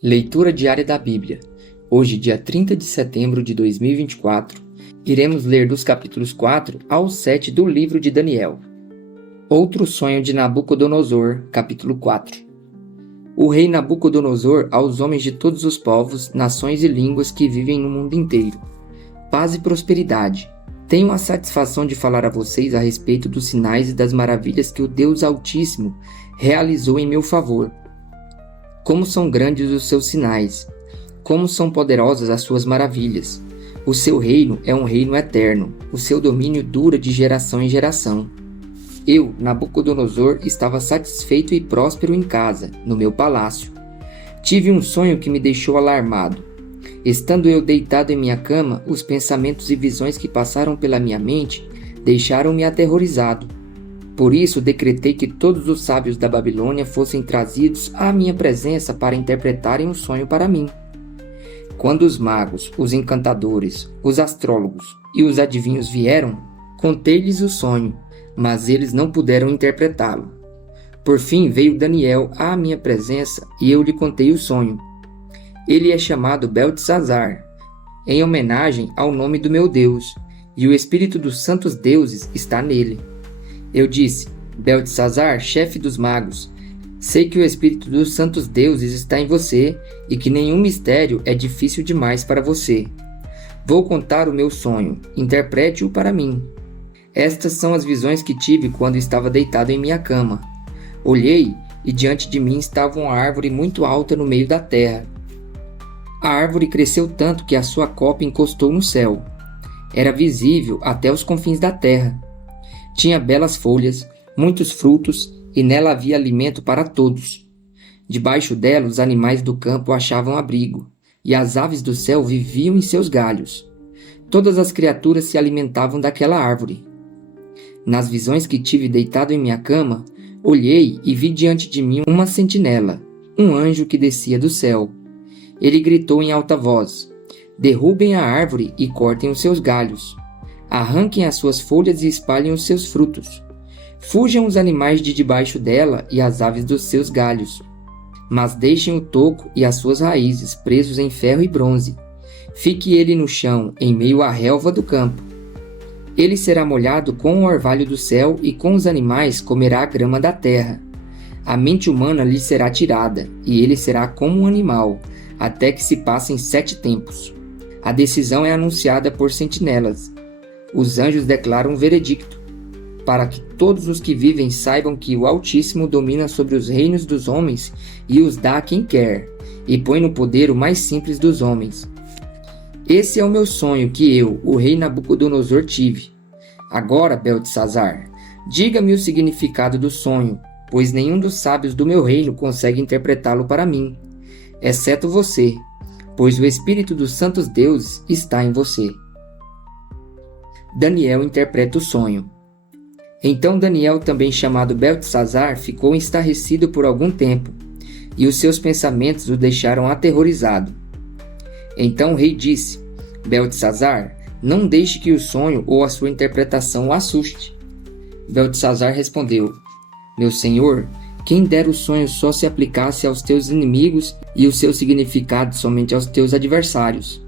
Leitura diária da Bíblia. Hoje, dia 30 de setembro de 2024, iremos ler dos capítulos 4 ao 7 do livro de Daniel. Outro sonho de Nabucodonosor, capítulo 4. O rei Nabucodonosor aos homens de todos os povos, nações e línguas que vivem no mundo inteiro. Paz e prosperidade. Tenho a satisfação de falar a vocês a respeito dos sinais e das maravilhas que o Deus Altíssimo realizou em meu favor. Como são grandes os seus sinais, como são poderosas as suas maravilhas. O seu reino é um reino eterno, o seu domínio dura de geração em geração. Eu, Nabucodonosor, estava satisfeito e próspero em casa, no meu palácio. Tive um sonho que me deixou alarmado. Estando eu deitado em minha cama, os pensamentos e visões que passaram pela minha mente deixaram-me aterrorizado. Por isso, decretei que todos os sábios da Babilônia fossem trazidos à minha presença para interpretarem um sonho para mim. Quando os magos, os encantadores, os astrólogos e os adivinhos vieram, contei-lhes o sonho, mas eles não puderam interpretá-lo. Por fim veio Daniel à minha presença e eu lhe contei o sonho. Ele é chamado Beltesazar, em homenagem ao nome do meu Deus, e o espírito dos santos deuses está nele. Eu disse: Beltesazar, chefe dos magos, sei que o espírito dos santos deuses está em você e que nenhum mistério é difícil demais para você. Vou contar o meu sonho, interprete-o para mim. Estas são as visões que tive quando estava deitado em minha cama. Olhei e diante de mim estava uma árvore muito alta no meio da terra. A árvore cresceu tanto que a sua copa encostou no céu. Era visível até os confins da terra. Tinha belas folhas, muitos frutos, e nela havia alimento para todos. Debaixo dela os animais do campo achavam abrigo, e as aves do céu viviam em seus galhos. Todas as criaturas se alimentavam daquela árvore. Nas visões que tive deitado em minha cama, olhei e vi diante de mim uma sentinela, um anjo que descia do céu. Ele gritou em alta voz: derrubem a árvore e cortem os seus galhos. Arranquem as suas folhas e espalhem os seus frutos. Fujam os animais de debaixo dela e as aves dos seus galhos. Mas deixem o toco e as suas raízes presos em ferro e bronze. Fique ele no chão, em meio à relva do campo. Ele será molhado com o orvalho do céu e com os animais comerá a grama da terra. A mente humana lhe será tirada, e ele será como um animal, até que se passem 7 tempos. A decisão é anunciada por sentinelas. Os anjos declaram um veredicto, para que todos os que vivem saibam que o Altíssimo domina sobre os reinos dos homens e os dá a quem quer, e põe no poder o mais simples dos homens. Esse é o meu sonho que eu, o rei Nabucodonosor, tive. Agora, Beltesazar, diga-me o significado do sonho, pois nenhum dos sábios do meu reino consegue interpretá-lo para mim, exceto você, pois o espírito dos santos deuses está em você. Daniel interpreta o sonho. Então Daniel, também chamado Beltesazar, ficou estarrecido por algum tempo, e os seus pensamentos o deixaram aterrorizado. Então o rei disse: Beltesazar, não deixe que o sonho ou a sua interpretação o assuste. Beltesazar respondeu: meu senhor, quem dera o sonho só se aplicasse aos teus inimigos e o seu significado somente aos teus adversários.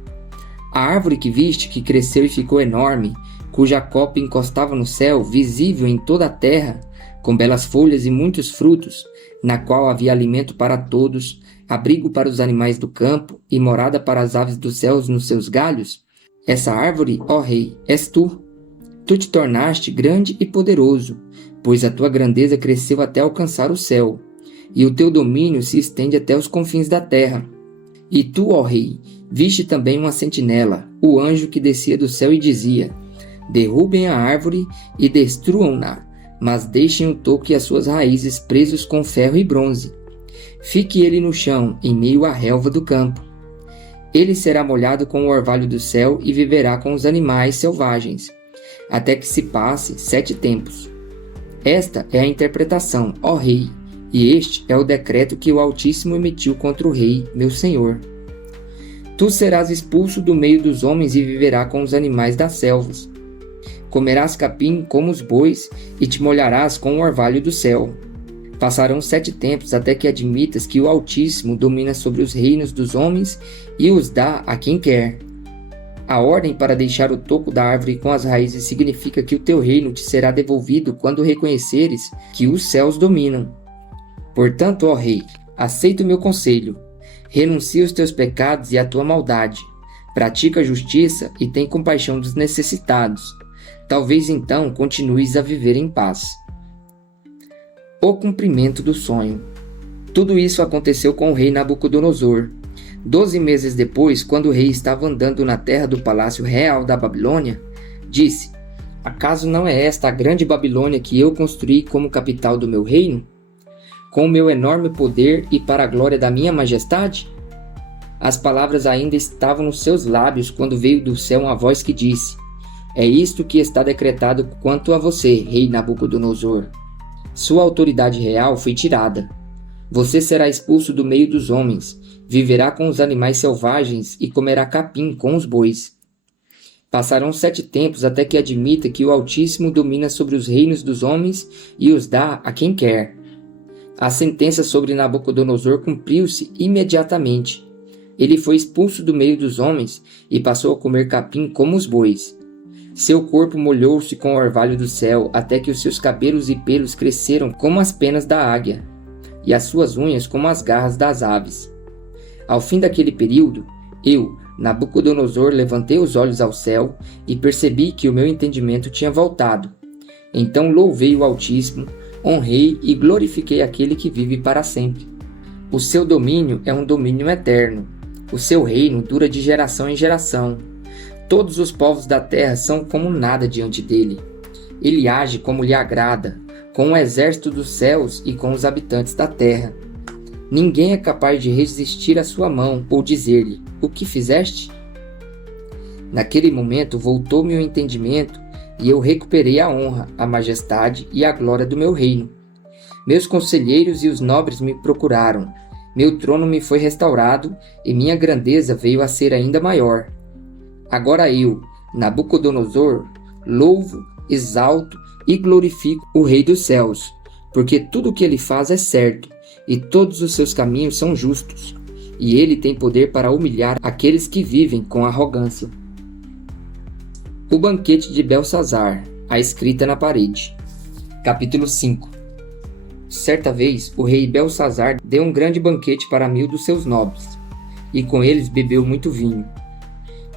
A árvore que viste, que cresceu e ficou enorme, cuja copa encostava no céu, visível em toda a terra, com belas folhas e muitos frutos, na qual havia alimento para todos, abrigo para os animais do campo e morada para as aves dos céus nos seus galhos, essa árvore, ó rei, és tu. Tu te tornaste grande e poderoso, pois a tua grandeza cresceu até alcançar o céu, e o teu domínio se estende até os confins da terra. E tu, ó rei, viste também uma sentinela, o anjo que descia do céu e dizia: derrubem a árvore e destruam-na, mas deixem o toco e as suas raízes presos com ferro e bronze. Fique ele no chão, em meio à relva do campo. Ele será molhado com o orvalho do céu e viverá com os animais selvagens, até que se passe 7 tempos. Esta é a interpretação, ó rei, e este é o decreto que o Altíssimo emitiu contra o rei, meu senhor. Tu serás expulso do meio dos homens e viverá com os animais das selvas. Comerás capim como os bois e te molharás com o orvalho do céu. Passarão 7 tempos até que admitas que o Altíssimo domina sobre os reinos dos homens e os dá a quem quer. A ordem para deixar o toco da árvore com as raízes significa que o teu reino te será devolvido quando reconheceres que os céus dominam. Portanto, ó rei, aceita o meu conselho. Renuncia os teus pecados e a tua maldade. Pratica a justiça e tem compaixão dos necessitados. Talvez então continues a viver em paz. O cumprimento do sonho. Tudo isso aconteceu com o rei Nabucodonosor. 12 meses depois, quando o rei estava andando na terra do palácio real da Babilônia, disse: acaso não é esta a grande Babilônia que eu construí como capital do meu reino? Com o meu enorme poder e para a glória da minha majestade? As palavras ainda estavam nos seus lábios quando veio do céu uma voz que disse: é isto que está decretado quanto a você, rei Nabucodonosor. Sua autoridade real foi tirada. Você será expulso do meio dos homens, viverá com os animais selvagens e comerá capim com os bois. Passarão 7 tempos até que admita que o Altíssimo domina sobre os reinos dos homens e os dá a quem quer. A sentença sobre Nabucodonosor cumpriu-se imediatamente. Ele foi expulso do meio dos homens e passou a comer capim como os bois. Seu corpo molhou-se com o orvalho do céu até que os seus cabelos e pelos cresceram como as penas da águia, e as suas unhas como as garras das aves. Ao fim daquele período, eu, Nabucodonosor, levantei os olhos ao céu e percebi que o meu entendimento tinha voltado. Então louvei o Altíssimo, honrei e glorifiquei aquele que vive para sempre. O seu domínio é um domínio eterno. O seu reino dura de geração em geração. Todos os povos da terra são como nada diante dele. Ele age como lhe agrada, com o exército dos céus e com os habitantes da terra. Ninguém é capaz de resistir à sua mão ou dizer-lhe: o que fizeste? Naquele momento voltou-me o entendimento e eu recuperei a honra, a majestade e a glória do meu reino. Meus conselheiros e os nobres me procuraram. Meu trono me foi restaurado e minha grandeza veio a ser ainda maior. Agora eu, Nabucodonosor, louvo, exalto e glorifico o Rei dos céus, porque tudo o que ele faz é certo, e todos os seus caminhos são justos, e ele tem poder para humilhar aqueles que vivem com arrogância. O banquete de Belsazar, a escrita na parede. Capítulo 5. Certa vez, o rei Belsazar deu um grande banquete para 1000 dos seus nobres, e com eles bebeu muito vinho.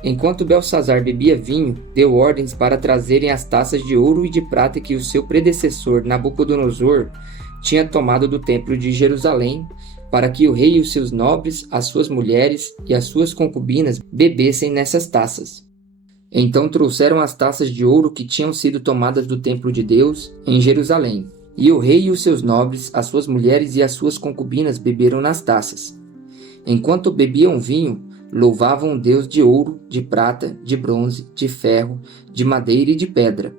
Enquanto Belsazar bebia vinho, deu ordens para trazerem as taças de ouro e de prata que o seu predecessor Nabucodonosor tinha tomado do templo de Jerusalém, para que o rei e os seus nobres, as suas mulheres e as suas concubinas bebessem nessas taças. Então trouxeram as taças de ouro que tinham sido tomadas do templo de Deus em Jerusalém, e o rei e os seus nobres, as suas mulheres e as suas concubinas beberam nas taças. Enquanto bebiam vinho, louvavam um Deus de ouro, de prata, de bronze, de ferro, de madeira e de pedra.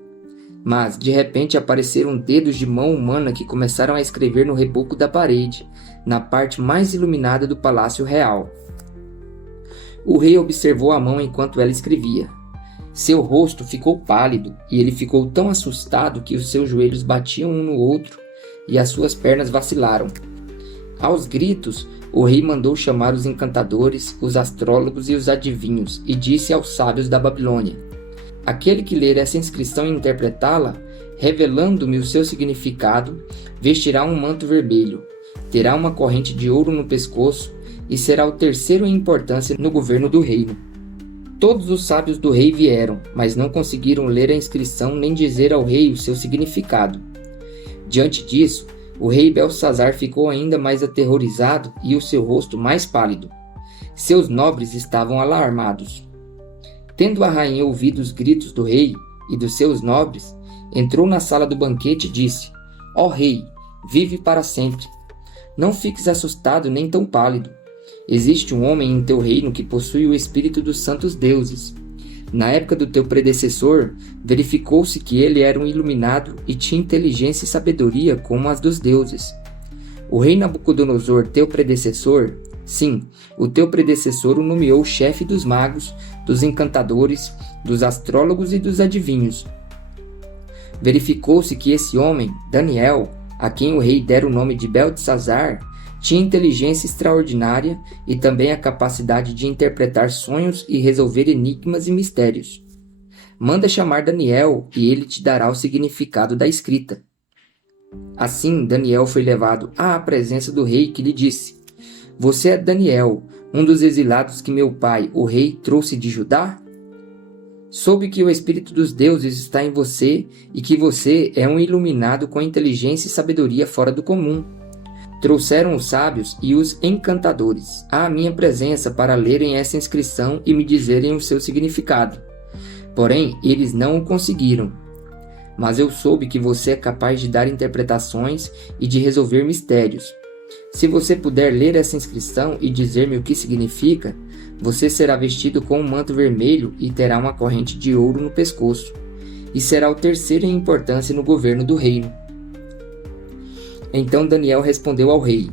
Mas, de repente, apareceram dedos de mão humana que começaram a escrever no reboco da parede, na parte mais iluminada do palácio real. O rei observou a mão enquanto ela escrevia. Seu rosto ficou pálido e ele ficou tão assustado que os seus joelhos batiam um no outro e as suas pernas vacilaram. Aos gritos, o rei mandou chamar os encantadores, os astrólogos e os adivinhos e disse aos sábios da Babilônia: aquele que ler essa inscrição e interpretá-la, revelando-me o seu significado, vestirá um manto vermelho, terá uma corrente de ouro no pescoço e será o terceiro em importância no governo do reino. Todos os sábios do rei vieram, mas não conseguiram ler a inscrição nem dizer ao rei o seu significado. Diante disso, o rei Belsazar ficou ainda mais aterrorizado e o seu rosto mais pálido. Seus nobres estavam alarmados. Tendo a rainha ouvido os gritos do rei e dos seus nobres, entrou na sala do banquete e disse: ó rei, vive para sempre. Não fiques assustado nem tão pálido. Existe um homem em teu reino que possui o espírito dos santos deuses. Na época do teu predecessor, verificou-se que ele era um iluminado e tinha inteligência e sabedoria como as dos deuses. O rei Nabucodonosor, teu predecessor, sim, o teu predecessor o nomeou chefe dos magos, dos encantadores, dos astrólogos e dos adivinhos. Verificou-se que esse homem, Daniel, a quem o rei dera o nome de Beltesazar, tinha inteligência extraordinária e também a capacidade de interpretar sonhos e resolver enigmas e mistérios. Manda chamar Daniel e ele te dará o significado da escrita. Assim, Daniel foi levado à presença do rei, que lhe disse: Você é Daniel, um dos exilados que meu pai, o rei, trouxe de Judá? Soube que o Espírito dos deuses está em você e que você é um iluminado com inteligência e sabedoria fora do comum. Trouxeram os sábios e os encantadores à minha presença para lerem essa inscrição e me dizerem o seu significado. Porém, eles não o conseguiram. Mas eu soube que você é capaz de dar interpretações e de resolver mistérios. Se você puder ler essa inscrição e dizer-me o que significa, você será vestido com um manto vermelho e terá uma corrente de ouro no pescoço, e será o terceiro em importância no governo do reino. Então Daniel respondeu ao rei: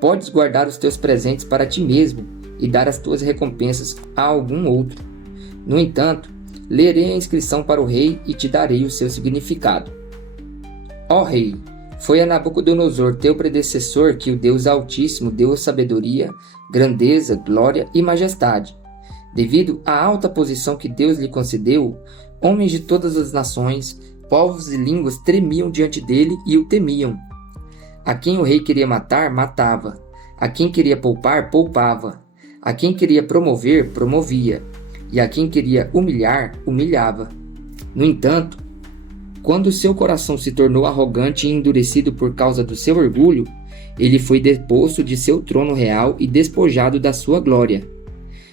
Podes guardar os teus presentes para ti mesmo e dar as tuas recompensas a algum outro. No entanto, lerei a inscrição para o rei e te darei o seu significado. Ó rei, foi a Nabucodonosor, teu predecessor, que o Deus Altíssimo deu sabedoria, grandeza, glória e majestade. Devido à alta posição que Deus lhe concedeu, homens de todas as nações, povos e línguas tremiam diante dele e o temiam. A quem o rei queria matar, matava. A quem queria poupar, poupava. A quem queria promover, promovia. E a quem queria humilhar, humilhava. No entanto, quando seu coração se tornou arrogante e endurecido por causa do seu orgulho, ele foi deposto de seu trono real e despojado da sua glória.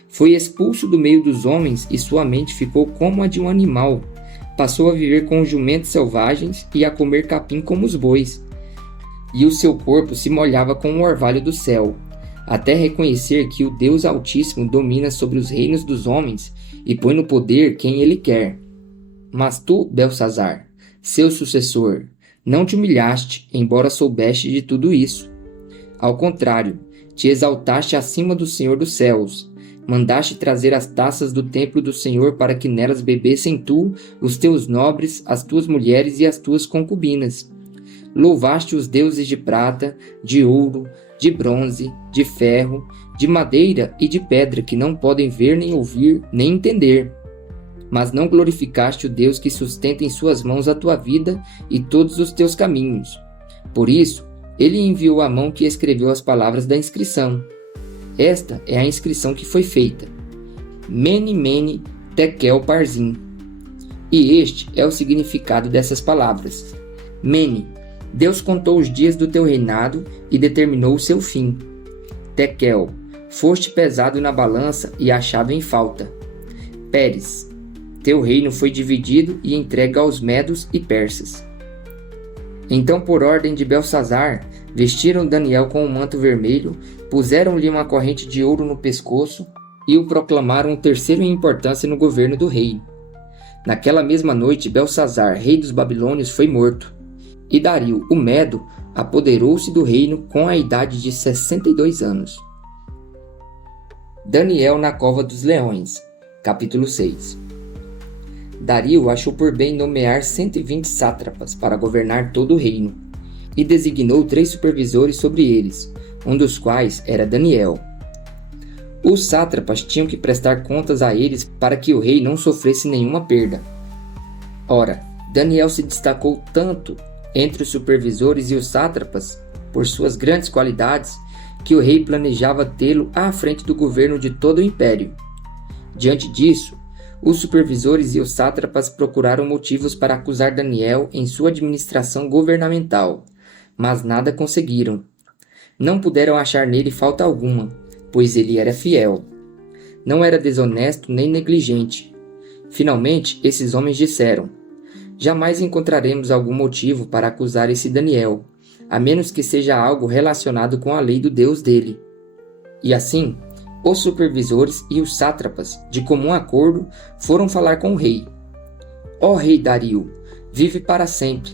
Foi expulso do meio dos homens e sua mente ficou como a de um animal. Passou a viver com jumentos selvagens e a comer capim como os bois. E o seu corpo se molhava com o orvalho do céu, até reconhecer que o Deus Altíssimo domina sobre os reinos dos homens e põe no poder quem ele quer. Mas tu, Beltesazar, seu sucessor, não te humilhaste, embora soubeste de tudo isso. Ao contrário, te exaltaste acima do Senhor dos céus. Mandaste trazer as taças do templo do Senhor para que nelas bebessem tu, os teus nobres, as tuas mulheres e as tuas concubinas. Louvaste os deuses de prata, de ouro, de bronze, de ferro, de madeira e de pedra que não podem ver, nem ouvir, nem entender. Mas não glorificaste o Deus que sustenta em suas mãos a tua vida e todos os teus caminhos. Por isso, ele enviou a mão que escreveu as palavras da inscrição. Esta é a inscrição que foi feita: Mene, Mene, Tekel, Parsim. E este é o significado dessas palavras. Mene, Deus contou os dias do teu reinado e determinou o seu fim. Tekel, foste pesado na balança e achado em falta. Pérez, teu reino foi dividido e entregue aos medos e persas. Então, por ordem de Beltesazar, vestiram Daniel com um manto vermelho, puseram-lhe uma corrente de ouro no pescoço e o proclamaram o terceiro em importância no governo do reino. Naquela mesma noite, Beltesazar, rei dos babilônios, foi morto. E Dario, o Medo, apoderou-se do reino com a idade de 62 anos. Daniel na cova dos leões, capítulo 6. Dario achou por bem nomear 120 sátrapas para governar todo o reino, e designou 3 supervisores sobre eles, um dos quais era Daniel. Os sátrapas tinham que prestar contas a eles para que o rei não sofresse nenhuma perda. Ora, Daniel se destacou tanto entre os supervisores e os sátrapas, por suas grandes qualidades, que o rei planejava tê-lo à frente do governo de todo o império. Diante disso, os supervisores e os sátrapas procuraram motivos para acusar Daniel em sua administração governamental, mas nada conseguiram. Não puderam achar nele falta alguma, pois ele era fiel. Não era desonesto nem negligente. Finalmente, esses homens disseram: Jamais encontraremos algum motivo para acusar esse Daniel, a menos que seja algo relacionado com a lei do Deus dele. E assim, os supervisores e os sátrapas, de comum acordo, foram falar com o rei. Ó rei Dario, vive para sempre.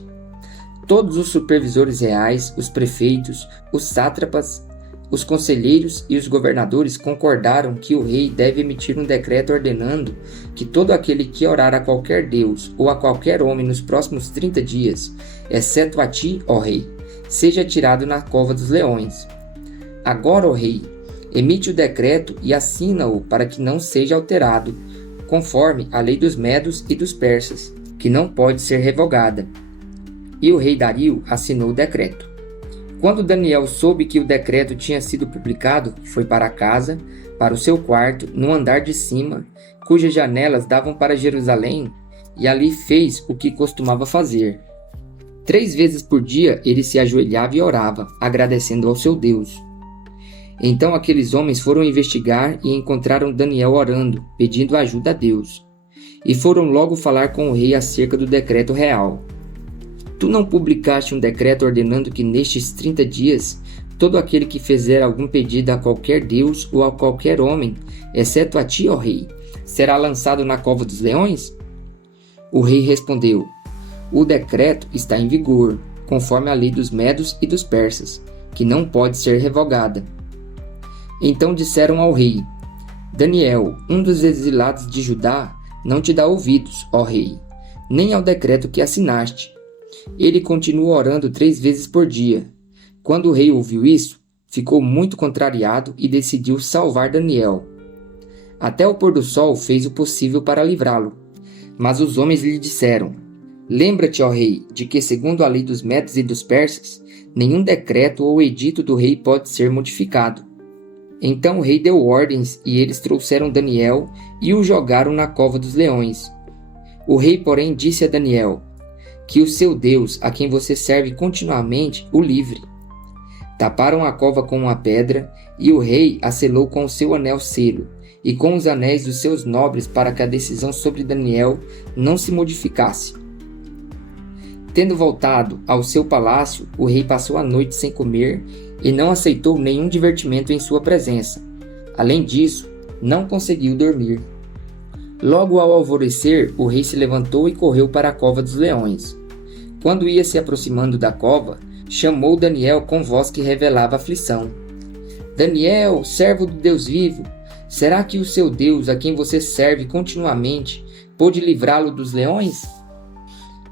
Todos os supervisores reais, os prefeitos, os sátrapas, os conselheiros e os governadores concordaram que o rei deve emitir um decreto ordenando que todo aquele que orar a qualquer deus ou a qualquer homem nos próximos 30 dias, exceto a ti, ó rei, seja tirado na cova dos leões. Agora, ó rei, emite o decreto e assina-o para que não seja alterado, conforme a lei dos medos e dos persas, que não pode ser revogada. E o rei Dario assinou o decreto. Quando Daniel soube que o decreto tinha sido publicado, foi para casa, para o seu quarto, no andar de cima, cujas janelas davam para Jerusalém, e ali fez o que costumava fazer. 3 vezes por dia ele se ajoelhava e orava, agradecendo ao seu Deus. Então aqueles homens foram investigar e encontraram Daniel orando, pedindo ajuda a Deus. E foram logo falar com o rei acerca do decreto real. Tu não publicaste um decreto ordenando que nestes 30 dias, todo aquele que fizer algum pedido a qualquer Deus ou a qualquer homem, exceto a ti, ó rei, será lançado na cova dos leões? O rei respondeu: o decreto está em vigor, conforme a lei dos medos e dos persas, que não pode ser revogada. Então disseram ao rei: Daniel, um dos exilados de Judá, não te dá ouvidos, ó rei, nem ao decreto que assinaste. Ele continuou orando 3 vezes por dia. Quando o rei ouviu isso, ficou muito contrariado e decidiu salvar Daniel. Até o pôr do sol fez o possível para livrá-lo. Mas os homens lhe disseram: lembra-te, ó rei, de que segundo a lei dos medos e dos persas, nenhum decreto ou edito do rei pode ser modificado. Então o rei deu ordens e eles trouxeram Daniel e o jogaram na cova dos leões. O rei, porém, disse a Daniel: que o seu Deus, a quem você serve continuamente, o livre. Taparam a cova com uma pedra e o rei a selou com o seu anel selo e com os anéis dos seus nobres para que a decisão sobre Daniel não se modificasse. Tendo voltado ao seu palácio, o rei passou a noite sem comer e não aceitou nenhum divertimento em sua presença. Além disso, não conseguiu dormir. Logo ao alvorecer, o rei se levantou e correu para a cova dos leões. Quando ia se aproximando da cova, chamou Daniel com voz que revelava aflição. Daniel, servo do Deus vivo, será que o seu Deus, a quem você serve continuamente, pôde livrá-lo dos leões?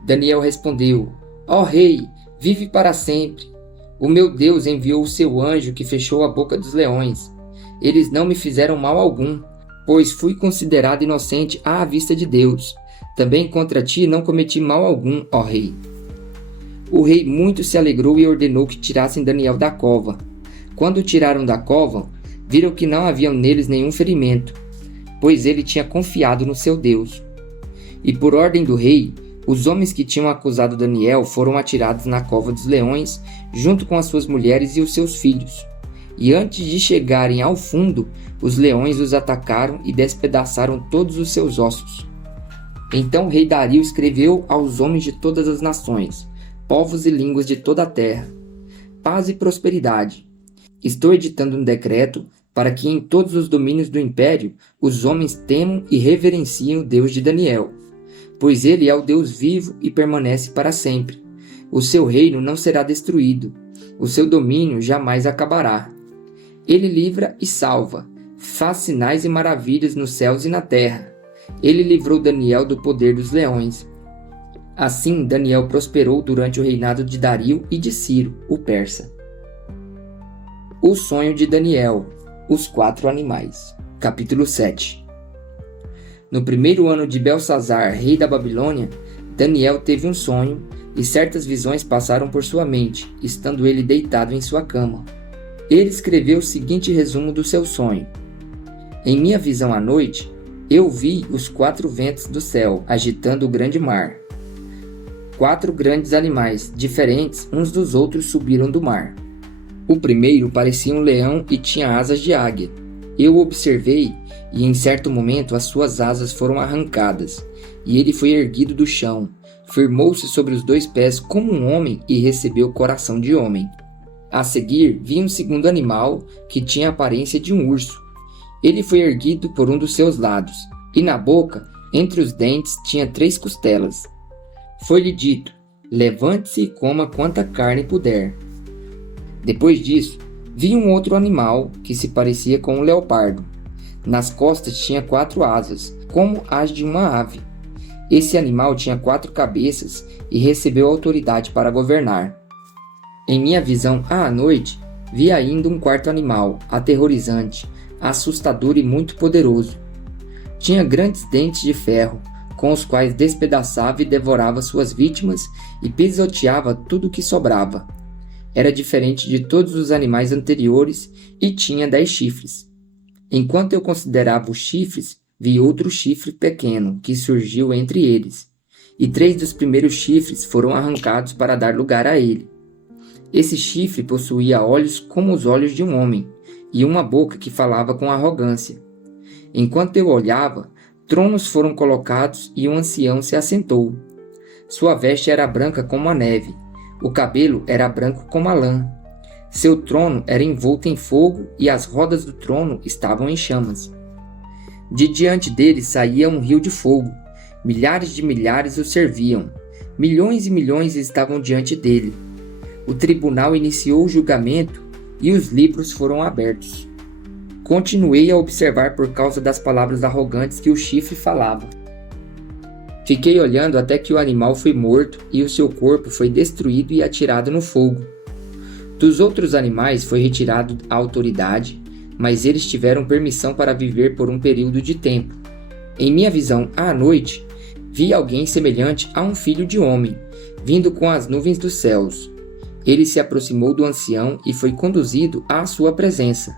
Daniel respondeu: ó rei, vive para sempre. O meu Deus enviou o seu anjo que fechou a boca dos leões. Eles não me fizeram mal algum, pois fui considerado inocente à vista de Deus. Também contra ti não cometi mal algum, ó rei. O rei muito se alegrou e ordenou que tirassem Daniel da cova. Quando o tiraram da cova, viram que não havia neles nenhum ferimento, pois ele tinha confiado no seu Deus. E por ordem do rei, os homens que tinham acusado Daniel foram atirados na cova dos leões, junto com as suas mulheres e os seus filhos. E antes de chegarem ao fundo, os leões os atacaram e despedaçaram todos os seus ossos. Então o rei Dario escreveu aos homens de todas as nações, povos e línguas de toda a terra: paz e prosperidade. Estou editando um decreto para que em todos os domínios do império os homens temam e reverenciem o Deus de Daniel, pois ele é o Deus vivo e permanece para sempre. O seu reino não será destruído, o seu domínio jamais acabará. Ele livra e salva, faz sinais e maravilhas nos céus e na terra. Ele livrou Daniel do poder dos leões. Assim, Daniel prosperou durante o reinado de Dario e de Ciro, o persa. O sonho de Daniel, os 4 animais. Capítulo 7. No primeiro ano de Belsazar, rei da Babilônia, Daniel teve um sonho e certas visões passaram por sua mente, estando ele deitado em sua cama. Ele escreveu o seguinte resumo do seu sonho: em minha visão à noite, eu vi os 4 ventos do céu agitando o grande mar. 4 grandes animais, diferentes uns dos outros, subiram do mar. O primeiro parecia um leão e tinha asas de águia. Eu o observei e em certo momento as suas asas foram arrancadas, e ele foi erguido do chão, firmou-se sobre os 2 pés como um homem e recebeu coração de homem. A seguir, vi um segundo animal que tinha a aparência de um urso. Ele foi erguido por um dos seus lados, e na boca, entre os dentes, tinha 3 costelas. Foi-lhe dito: levante-se e coma quanta carne puder. Depois disso, vi um outro animal que se parecia com um leopardo. Nas costas tinha 4 asas, como as de uma ave. Esse animal tinha 4 cabeças e recebeu autoridade para governar. Em minha visão à noite, vi ainda um quarto animal, aterrorizante, assustador e muito poderoso. Tinha grandes dentes de ferro, com os quais despedaçava e devorava suas vítimas e pisoteava tudo o que sobrava. Era diferente de todos os animais anteriores e tinha 10 chifres. Enquanto eu considerava os chifres, vi outro chifre pequeno que surgiu entre eles, e 3 dos primeiros chifres foram arrancados para dar lugar a ele. Esse chifre possuía olhos como os olhos de um homem, e uma boca que falava com arrogância. Enquanto eu olhava, tronos foram colocados e um ancião se assentou. Sua veste era branca como a neve, o cabelo era branco como a lã. Seu trono era envolto em fogo e as rodas do trono estavam em chamas. De diante dele saía um rio de fogo. Milhares de milhares o serviam. Milhões e milhões estavam diante dele. O tribunal iniciou o julgamento e os livros foram abertos. Continuei a observar por causa das palavras arrogantes que o chifre falava. Fiquei olhando até que o animal foi morto e o seu corpo foi destruído e atirado no fogo. Dos outros animais foi retirado a autoridade, mas eles tiveram permissão para viver por um período de tempo. Em minha visão à noite, vi alguém semelhante a um filho de homem, vindo com as nuvens dos céus. Ele se aproximou do ancião e foi conduzido à sua presença.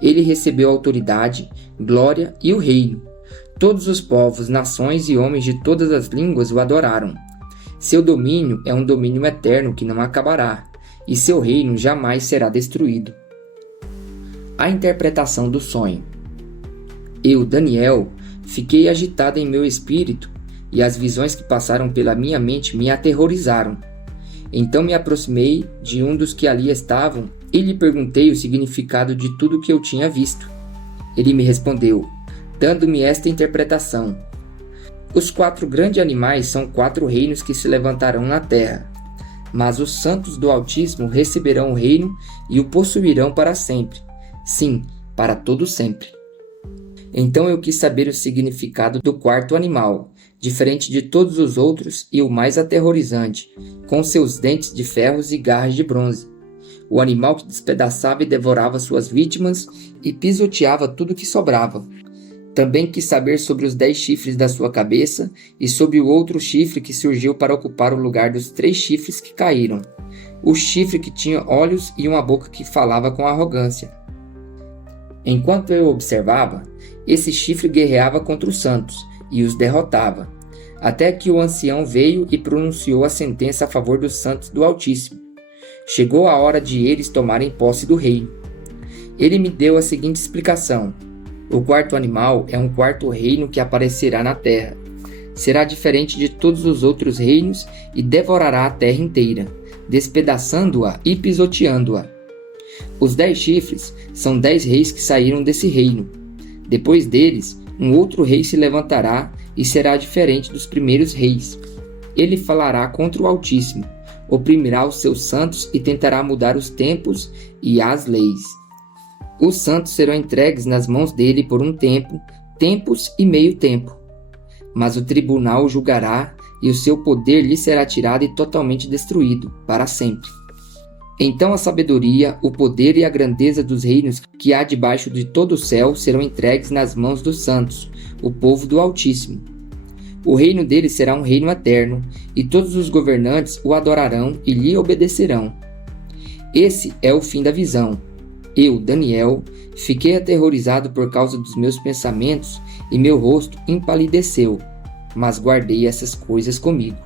Ele recebeu autoridade, glória e o reino. Todos os povos, nações e homens de todas as línguas o adoraram. Seu domínio é um domínio eterno que não acabará, e seu reino jamais será destruído. A interpretação do sonho. Eu, Daniel, fiquei agitado em meu espírito, e as visões que passaram pela minha mente me aterrorizaram. Então me aproximei de um dos que ali estavam e lhe perguntei o significado de tudo que eu tinha visto. Ele me respondeu, dando-me esta interpretação. Os 4 grandes animais são 4 reinos que se levantarão na terra, mas os santos do Altíssimo receberão o reino e o possuirão para sempre. Sim, para todo sempre. Então eu quis saber o significado do 4º animal, diferente de todos os outros e o mais aterrorizante, com seus dentes de ferros e garras de bronze. O animal que despedaçava e devorava suas vítimas e pisoteava tudo que sobrava. Também quis saber sobre os 10 chifres da sua cabeça e sobre o outro chifre que surgiu para ocupar o lugar dos 3 chifres que caíram. O chifre que tinha olhos e uma boca que falava com arrogância. Enquanto eu observava, esse chifre guerreava contra os santos e os derrotava, até que o ancião veio e pronunciou a sentença a favor dos santos do Altíssimo. Chegou a hora de eles tomarem posse do reino. Ele me deu a seguinte explicação. O 4º animal é um 4º reino que aparecerá na terra. Será diferente de todos os outros reinos e devorará a terra inteira, despedaçando-a e pisoteando-a. Os 10 chifres são 10 reis que saíram desse reino. Depois deles, um outro rei se levantará e será diferente dos primeiros reis. Ele falará contra o Altíssimo, oprimirá os seus santos e tentará mudar os tempos e as leis. Os santos serão entregues nas mãos dele por um tempo, tempos e meio tempo. Mas o tribunal o julgará e o seu poder lhe será tirado e totalmente destruído, para sempre. Então a sabedoria, o poder e a grandeza dos reinos que há debaixo de todo o céu serão entregues nas mãos dos santos, o povo do Altíssimo. O reino dele será um reino eterno, e todos os governantes o adorarão e lhe obedecerão. Esse é o fim da visão. Eu, Daniel, fiquei aterrorizado por causa dos meus pensamentos e meu rosto empalideceu, mas guardei essas coisas comigo.